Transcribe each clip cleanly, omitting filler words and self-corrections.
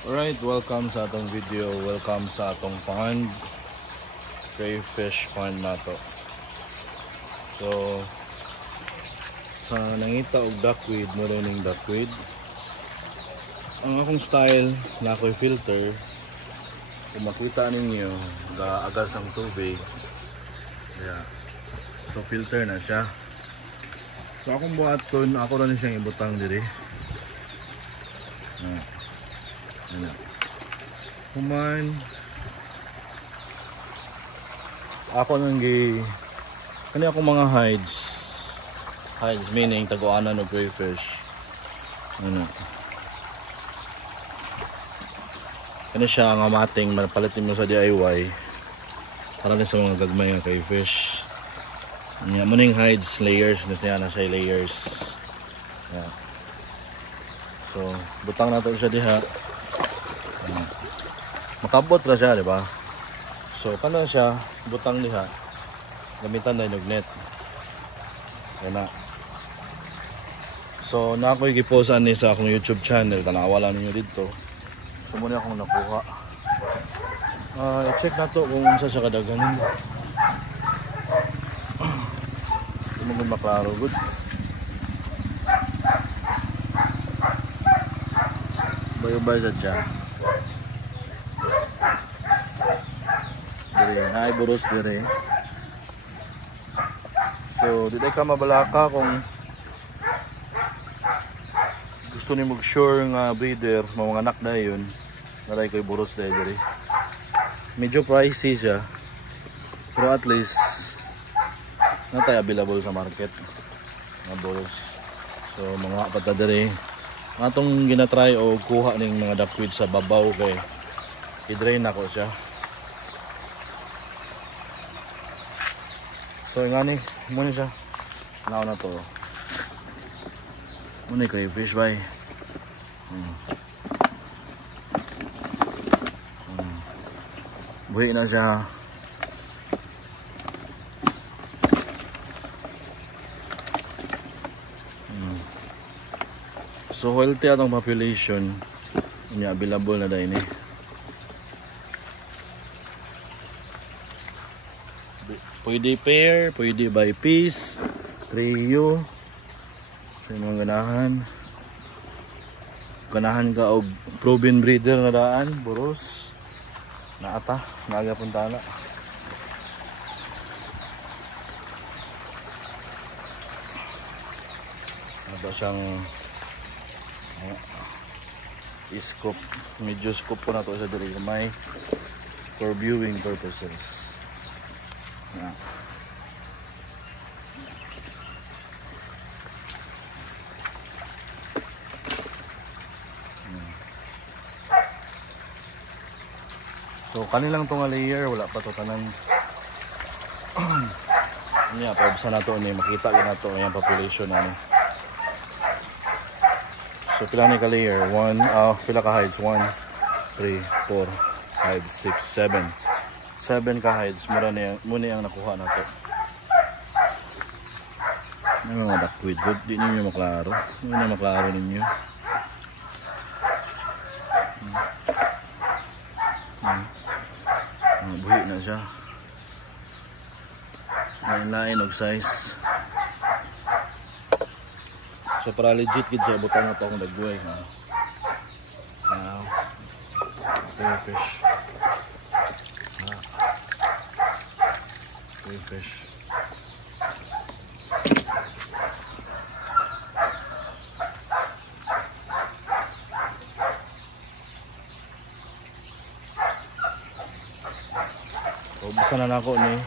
Alright, welcome sa atong video. Welcome sa atong pond. Crayfish pond na to. So, sa nangita og duckweed, maraming duckweed. Ang akong style na ako'y filter. Kung makita ninyo, agas ang tubig. Yeah. So, filter na siya. So, akong buhaton, ako na siyang ibutang diri. Ano. Kuman. Ako nang kani ako mga hides. Hides meaning taguanan ng crayfish. Ano. Kani siya nga mating mapalitin mo sa DIY. Para na sa mga gagmay nga crayfish. Nya mo ning hides layers na siya layers. Yeah. So, butang nato siya diha. Makabot ra siya, di ba? So, kana siya butang diha. Gamitan na yung net. Yan na. So, na ako'y giposan ni sa akong YouTube channel. Tanawa lang niyo dito. So, muna akong nakuha. I-check na to kung sa siya kadaganin. Hindi mo maklaro. Good. Bayo-bayo siya. Ay buros dire. So, di ka mabalaka kung gusto ni mag sure nga breeder, mga anak na yun. Naray ko'y buros dire. Medyo pricey siya. Pero at least natay available sa market. Mga buros. So, mga pata dire. Atong ginatry o kuha ning mga duckweed sa babaw kay i-drain ako siya. So nga ni, muna siya. Nao na to. Muna yung crayfish bay. Buhi na siya. So healthy atong population. Ini available na dahil ni. Pwede pair, pwede by piece, trio. So yung mga ganahan. Ganahan ka og proven breeder na daan, buros. Naata, naga puntana. Ito siyang scoop, medyo scoop po na ito sa diri may for viewing purposes. Yeah. So kanilang tunga layer wala pa to tanan. Niya paubsan nato ni makita gyud nato ang population ani. So pila ni ka layer? Pila ka hides? 1, 3, 4, 5, 6, 7 ka hides. Muna yung nakuha na to. May mga duckweed. Di ninyo maklaro. Hindi na maklaro ninyo. Buhi na siya. Lain-lain og size. So para legit gid siya butang na to akong dagway. Now, crayfish. Crayfish. So bisa na ako ni.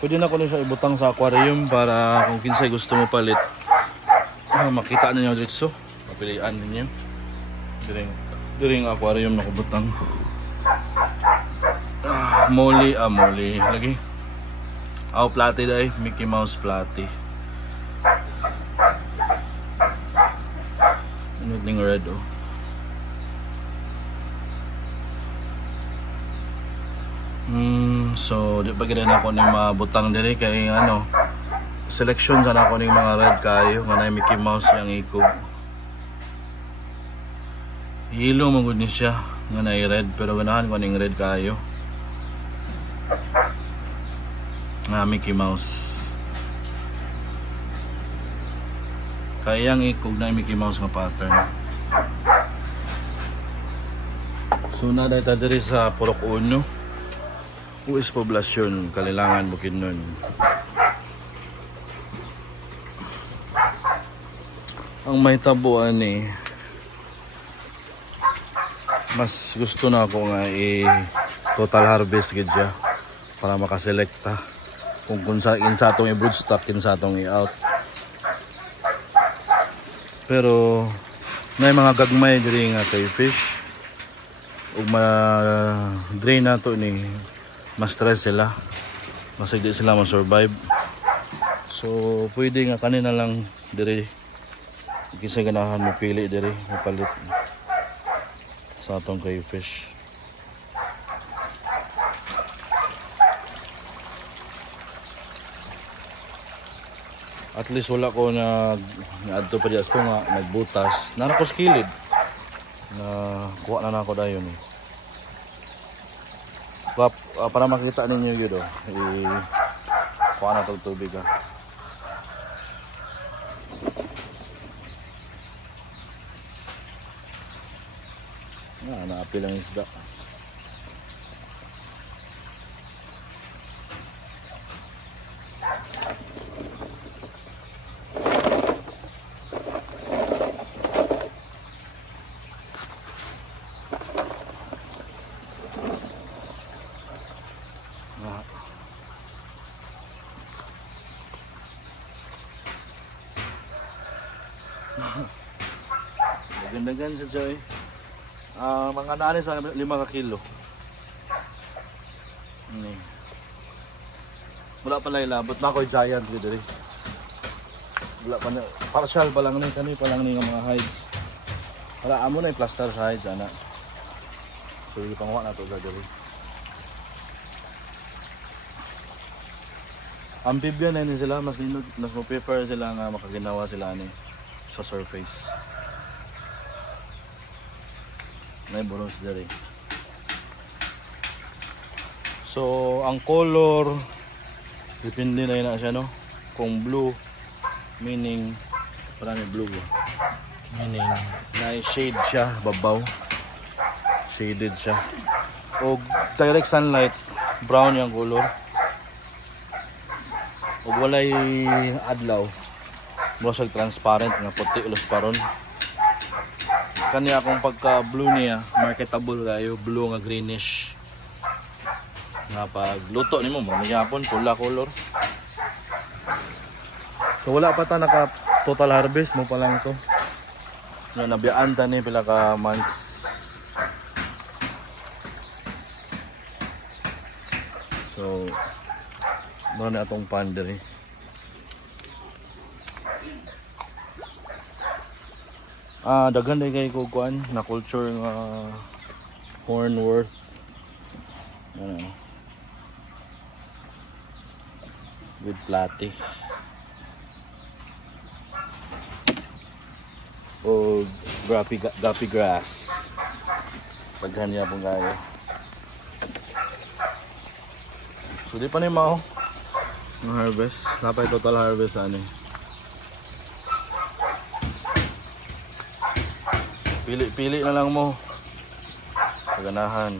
Pwede na ko na siya ibutang sa aquarium para kung kinsay gusto mo palit. Makita ninyo dito. Papilian ninyo. Diring aquarium na kubutang. Molly lagi. Platy dai, Mickey Mouse platy. Anything red oh. So di pa gid na ako ning mabutang diri kay ano. Selection sana ako ning mga red kayo nga na Mickey Mouse yang ikob. Yellow magud ni siya nga na red pero ganahan ko ning red kayo. Nga Mickey Mouse. Kayang ikog na Mickey Mouse nga pattern. So na dahil diri sa Purok Uno. US Poblasyon, Kalilangan, Bukidnon. Ang may tabuan ni mas gusto na ako nga total harvest gid siya para makaselekta kung sa atong i-broodstock, sa atong i-out. Pero may mga gagmay diri nga kay fish ug ma-drain nato ni ma-stress sila, masig di sila ma-survive. So pwede nga kanina lang diri kisa ganahan mo pili diri mapalit sa atong kay fish. At least wala ko adto pa dias ko nga nagbutas na ko skilid na kuha na ako dayon eh. Para makita ninyo yun kuha na itong tubig ha. Naapil ang isda. Dagan sa Joy. Mga nani sa 5 ka kilo. Ni. Wala pa na ilabot na ako giant ko diri. Wala pa na partial pa lang ni kani pa lang ni nga mga hides. Wala amo na i-plaster sa hides ana. So ipangwa na to diri. Amphibian na ni sila, mas prefer sila nga makaginawa sila ni sa surface. May bonus diri. So ang color depende na yun siya no. Kung blue meaning parang blue meaning na shade siya babaw, shaded siya. O direct sunlight brown yung color. O walay adlaw mosag transparent nga puti ulos paron. Kanya akong pagka blue niya marketable kayo, blue nga greenish nga pag luto nimo magyapon pula color. So wala pa ta naka total harvest mo pa lang to nga nabiyaan ta ni pila ka months. So mo na atong pan diri. Daghan day kay kuan na culture nga Hornworth. With platy. O guppy grass. Daghan niya pong kayo. So di pa ni mao ng harvest. Dapat total harvest ani. Pili na lang mo. Kaganahan.